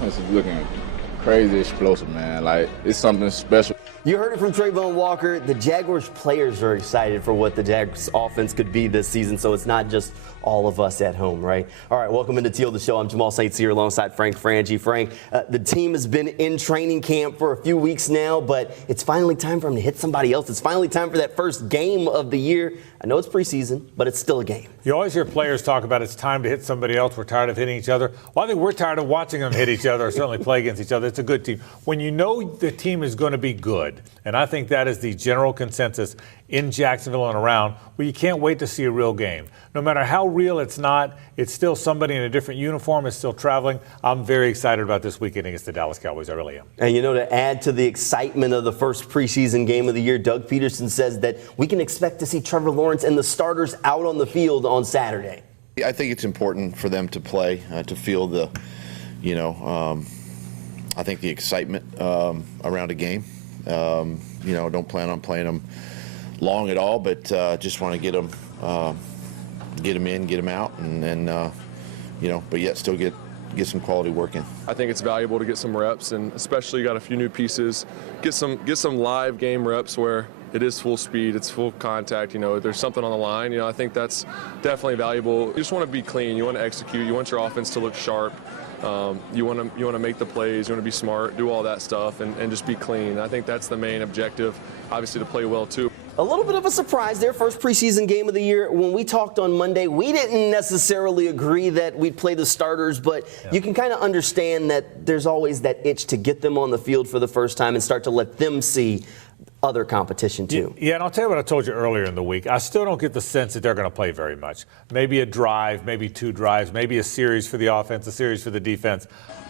offense is looking crazy explosive, man. Like, it's something special. You heard it from Trayvon Walker. The Jaguars players are excited for what the Jaguars offense could be this season, so it's not just all of us at home, right? All right, welcome into Teal, the show. I'm Jamal Saints here alongside Frank Frangie. Frank, the team has been in training camp for a few weeks now, but it's finally time for them to hit somebody else. It's finally time for that first game of the year. I know it's preseason, but it's still a game. You always hear players talk about it's time to hit somebody else. We're tired of hitting each other. Well, I think we're tired of watching them hit each other or certainly play against each other. It's a good team. When you know the team is going to be good, and I think that is the general consensus in Jacksonville and around, well, you can't wait to see a real game. No matter how real it's not, it's still somebody in a different uniform is still traveling. I'm very excited about this weekend against the Dallas Cowboys. I really am. And, you know, to add to the excitement of the first preseason game of the year, Doug Peterson says that we can expect to see Trevor Lawrence and the starters out on the field on Saturday. I think it's important for them to play, to feel the, I think the excitement around a game. Don't plan on playing them long at all, but just want to get them in, get them out, and but yet still get some quality work in. I think it's valuable to get some reps, and especially you got a few new pieces. Get some live game reps where it is full speed, it's full contact. There's something on the line. I think that's definitely valuable. You just want to be clean. You want to execute. You want your offense to look sharp. You want to make the plays. You want to be smart, do all that stuff, and just be clean. I think that's the main objective. Obviously, to play well too. A little bit of a surprise there, first preseason game of the year. When we talked on Monday, we didn't necessarily agree that we'd play the starters, but you can kind of understand that there's always that itch to get them on the field for the first time and start to let them see other competition too. Yeah, and I'll tell you what I told you earlier in the week. I still don't get the sense that they're going to play very much. Maybe a drive, maybe two drives, maybe a series for the offense, a series for the defense.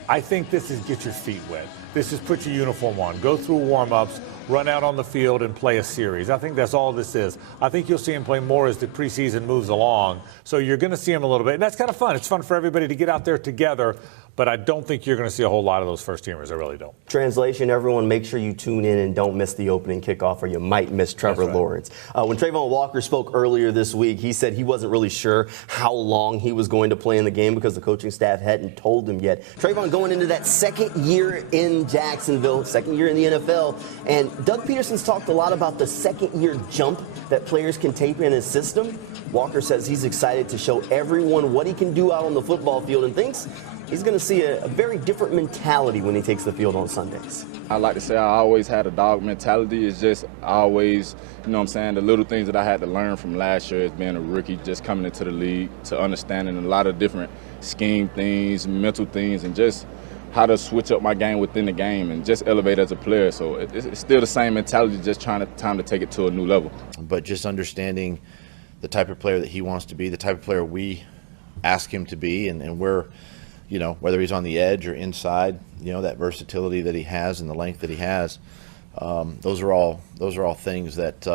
I think this is get your feet wet. This is put your uniform on, go through warm-ups, run out on the field and play a series. I think that's all this is. I think you'll see him play more as the preseason moves along. So you're going to see him a little bit. And that's kind of fun. It's fun for everybody to get out there together. But I don't think you're going to see a whole lot of those first-teamers. I really don't. Translation, everyone, make sure you tune in and don't miss the opening kickoff or you might miss Trevor Lawrence. When Trayvon Walker spoke earlier this week, he said he wasn't really sure how long he was going to play in the game because the coaching staff hadn't told him yet. Trayvon going into that second year in Jacksonville, second year in the NFL, and Doug Peterson's talked a lot about the second-year jump that players can take in his system. Walker says he's excited to show everyone what he can do out on the football field and thinks he's going to see a very different mentality when he takes the field on Sundays. I like to say I always had a dog mentality. It's just I always, the little things that I had to learn from last year as being a rookie, just coming into the league, to understanding a lot of different scheme things, mental things, and just how to switch up my game within the game and just elevate as a player. So it's still the same mentality, just time to take it to a new level. But just understanding the type of player that he wants to be, the type of player we ask him to be, and we're, whether he's on the edge or inside, that versatility that he has and the length that he has, those are all things that,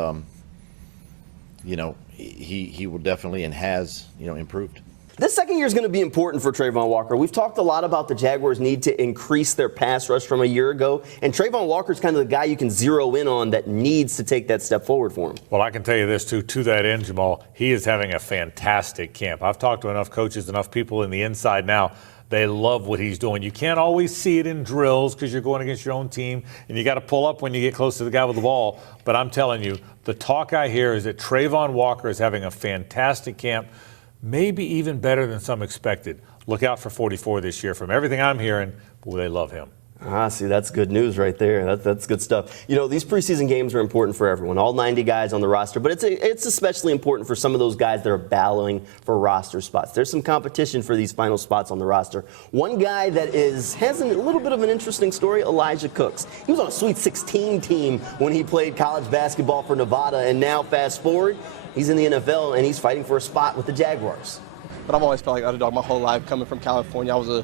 he will definitely and has, improved. This second year is going to be important for Trayvon Walker. We've talked a lot about the Jaguars' need to increase their pass rush from a year ago, and Trayvon Walker's kind of the guy you can zero in on that needs to take that step forward for him. Well, I can tell you this, too. To that end, Jamal, he is having a fantastic camp. I've talked to enough coaches, enough people in the inside now. They love what he's doing. You can't always see it in drills because you're going against your own team, and you got to pull up when you get close to the guy with the ball. But I'm telling you, the talk I hear is that Trayvon Walker is having a fantastic camp, maybe even better than some expected. Look out for 44 this year. From everything I'm hearing, boy, they love him. See, that's good news right there. That's good stuff. These preseason games are important for everyone, all 90 guys on the roster, but it's especially important for some of those guys that are battling for roster spots. There's some competition for these final spots on the roster. One guy that has a little bit of an interesting story, Elijah Cooks. He was on a Sweet 16 team when he played college basketball for Nevada, and now fast forward, he's in the NFL and he's fighting for a spot with the Jaguars. But I've always felt like underdog my whole life. Coming from California, I was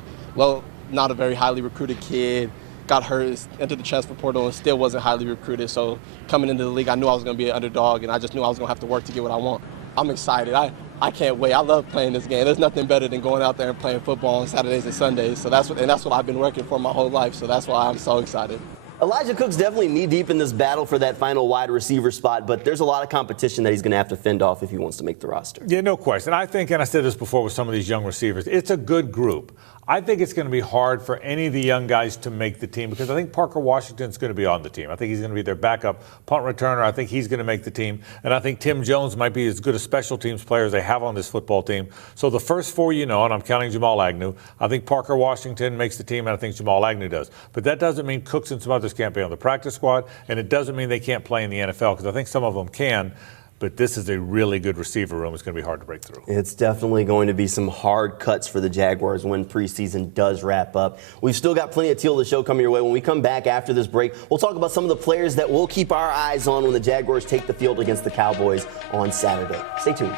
not a very highly recruited kid. Got hurt, entered the transfer portal, and still wasn't highly recruited. So coming into the league, I knew I was going to be an underdog, and I just knew I was going to have to work to get what I want. I'm excited. I can't wait. I love playing this game. There's nothing better than going out there and playing football on Saturdays and Sundays. So that's what I've been working for my whole life. So that's why I'm so excited. Elijah Cook's definitely knee-deep in this battle for that final wide receiver spot, but there's a lot of competition that he's going to have to fend off if he wants to make the roster. Yeah, no question. I think, and I said this before with some of these young receivers, it's a good group. I think it's going to be hard for any of the young guys to make the team because I think Parker Washington's going to be on the team. I think he's going to be their backup punt returner. I think he's going to make the team. And I think Tim Jones might be as good a special teams player as they have on this football team. So the first four and I'm counting Jamal Agnew, I think Parker Washington makes the team, and I think Jamal Agnew does. But that doesn't mean Cooks and some others can't be on the practice squad, and it doesn't mean they can't play in the NFL because I think some of them can. But this is a really good receiver room. It's going to be hard to break through. It's definitely going to be some hard cuts for the Jaguars when preseason does wrap up. We've still got plenty of Teal the show coming your way. When we come back after this break, we'll talk about some of the players that we'll keep our eyes on when the Jaguars take the field against the Cowboys on Saturday. Stay tuned.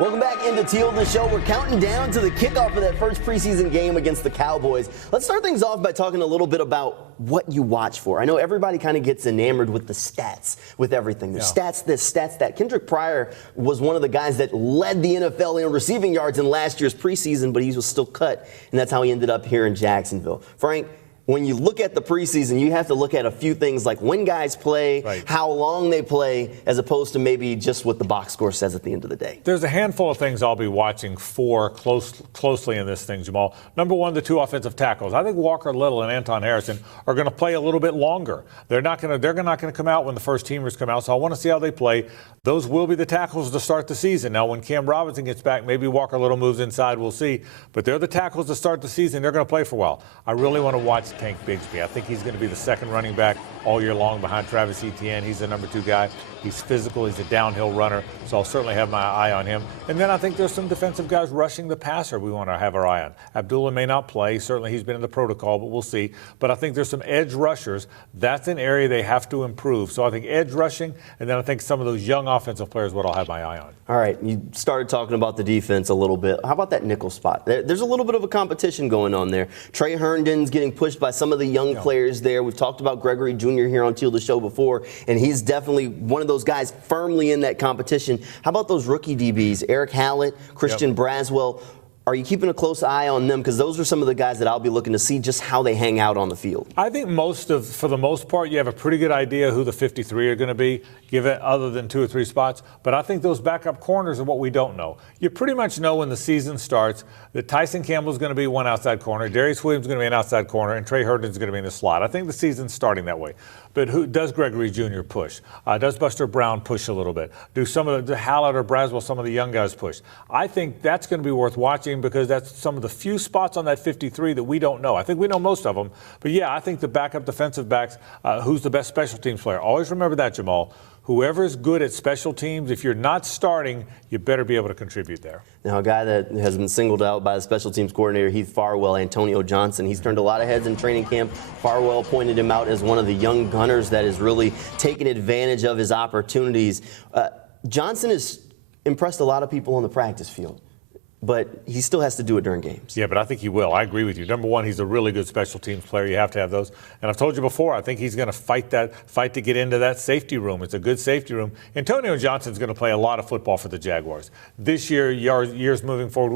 Welcome back into Teal the show. We're counting down to the kickoff of that first preseason game against the Cowboys. Let's start things off by talking a little bit about what you watch for. I know everybody kind of gets enamored with the stats, with everything. There's stats this, stats that. Kendrick Pryor was one of the guys that led the NFL in receiving yards in last year's preseason, but he was still cut, and that's how he ended up here in Jacksonville. Frank, when you look at the preseason, you have to look at a few things like when guys play, how long they play, as opposed to maybe just what the box score says at the end of the day. There's a handful of things I'll be watching for closely in this thing, Jamal. Number one, the two offensive tackles. I think Walker Little and Anton Harrison are going to play a little bit longer. They're not going to come out when the first teamers come out, so I want to see how they play. Those will be the tackles to start the season. Now, when Cam Robinson gets back, maybe Walker Little moves inside. We'll see. But they're the tackles to start the season. They're going to play for a while. I really want to watch Tank Bigsby. I think he's going to be the second running back all year long behind Travis Etienne. He's the number 2 guy. He's physical. He's a downhill runner, so I'll certainly have my eye on him. And then I think there's some defensive guys rushing the passer we want to have our eye on. Abdullah may not play. Certainly he's been in the protocol, but we'll see. But I think there's some edge rushers. That's an area they have to improve. So I think edge rushing, and then I think some of those young offensive players what I'll have my eye on. All right, you started talking about the defense a little bit. How about that nickel spot? There's a little bit of a competition going on there. Trey Herndon's getting pushed by some of the young players there. We've talked about Gregory Jr. here on Teal the Show before, and he's definitely one of those guys firmly in that competition. How about those rookie DBs, Eric Hallett, Christian Braswell? Are you keeping a close eye on them? Because those are some of the guys that I'll be looking to see just how they hang out on the field. I think for the most part, you have a pretty good idea who the 53 are going to be, given other than 2 or 3 spots. But I think those backup corners are what we don't know. You pretty much know when the season starts that Tyson Campbell's going to be one outside corner, Darius Williams is going to be an outside corner, and Trey Herndon's going to be in the slot. I think the season's starting that way. But who does Gregory Jr. push? Does Buster Brown push a little bit? Do some of the Hallett or Braswell, some of the young guys push? I think that's going to be worth watching because that's some of the few spots on that 53 that we don't know. I think we know most of them. But, yeah, I think the backup defensive backs, who's the best special teams player? Always remember that, Jamal. Whoever is good at special teams, if you're not starting, you better be able to contribute there. Now, a guy that has been singled out by the special teams coordinator, Heath Farwell, Antonio Johnson. He's turned a lot of heads in training camp. Farwell pointed him out as one of the young gunners that is really taking advantage of his opportunities. Johnson has impressed a lot of people on the practice field, but he still has to do it during games. Yeah, but I think he will. I agree with you. Number one, he's a really good special teams player. You have to have those. And I've told you before, I think he's going to fight to get into that safety room. It's a good safety room. Antonio Johnson's going to play a lot of football for the Jaguars. This year, years moving forward,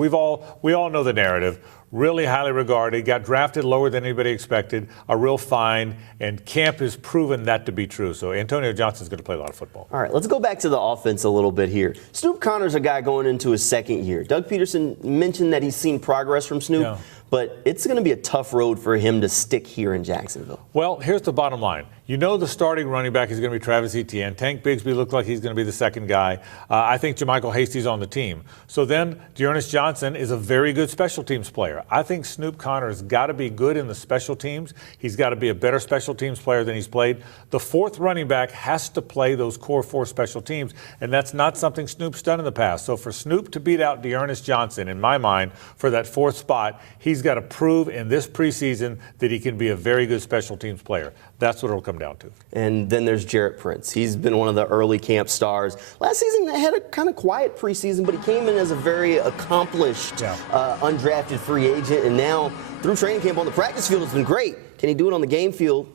we all know the narrative. Really highly regarded, got drafted lower than anybody expected, a real find, and camp has proven that to be true. So Antonio Johnson's going to play a lot of football. All right, let's go back to the offense a little bit here. Snoop Connor's a guy going into his second year. Doug Peterson mentioned that he's seen progress from Snoop, but it's going to be a tough road for him to stick here in Jacksonville. Well, here's the bottom line. You know the starting running back is going to be Travis Etienne. Tank Bigsby looked like he's going to be the second guy. I think JaMychal Hasty's on the team. So then Dearness Johnson is a very good special teams player. I think Snoop Connor's got to be good in the special teams. He's got to be a better special teams player than he's played. The fourth running back has to play those core 4 special teams, and that's not something Snoop's done in the past. So for Snoop to beat out Dearness Johnson, in my mind, for that 4th spot, he's got to prove in this preseason that he can be a very good special teams player. That's what it'll come down to. And then there's Jarrett Prince. He's been one of the early camp stars. Last season, they had a kind of quiet preseason, but he came in as a very accomplished, undrafted free agent. And now, through training camp on the practice field, it's been great. Can he do it on the game field?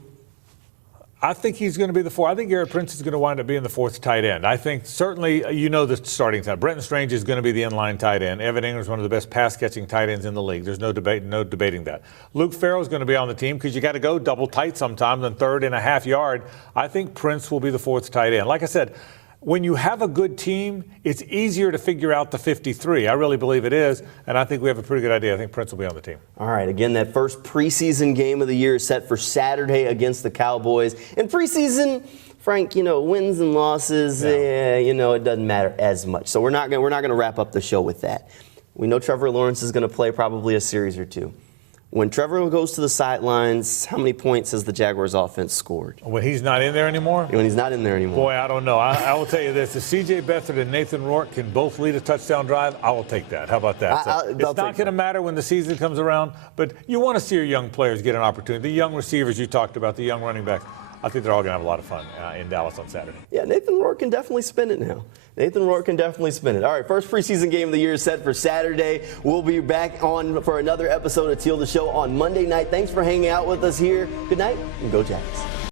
I think he's going to be the 4th. I think Garrett Prince is going to wind up being the 4th tight end. I think certainly the starting tight. Brenton Strange is going to be the inline tight end. Evan Ingram's one of the best pass-catching tight ends in the league. There's no debating that. Luke Farrell is going to be on the team because you got to go double tight sometimes on 3rd and a half yard. I think Prince will be the 4th tight end. Like I said, when you have a good team, it's easier to figure out the 53. I really believe it is, and I think we have a pretty good idea. I think Prince will be on the team. All right, again, that first preseason game of the year is set for Saturday against the Cowboys. And preseason, Frank, wins and losses, it doesn't matter as much. So we're not going to wrap up the show with that. We know Trevor Lawrence is going to play probably a series or two. When Trevor goes to the sidelines, how many points has the Jaguars offense scored? When he's not in there anymore? When he's not in there anymore. Boy, I don't know. I will tell you this. If C.J. Beathard and Nathan Rourke can both lead a touchdown drive, I will take that. How about that? It's not going to matter when the season comes around, but you want to see your young players get an opportunity. The young receivers you talked about, the young running backs, I think they're all going to have a lot of fun in Dallas on Saturday. Yeah, Nathan Rourke can definitely spin it now. Nathan Rourke can definitely spin it. All right, first preseason game of the year is set for Saturday. We'll be back on for another episode of Teal the Show on Monday night. Thanks for hanging out with us here. Good night and go Jags.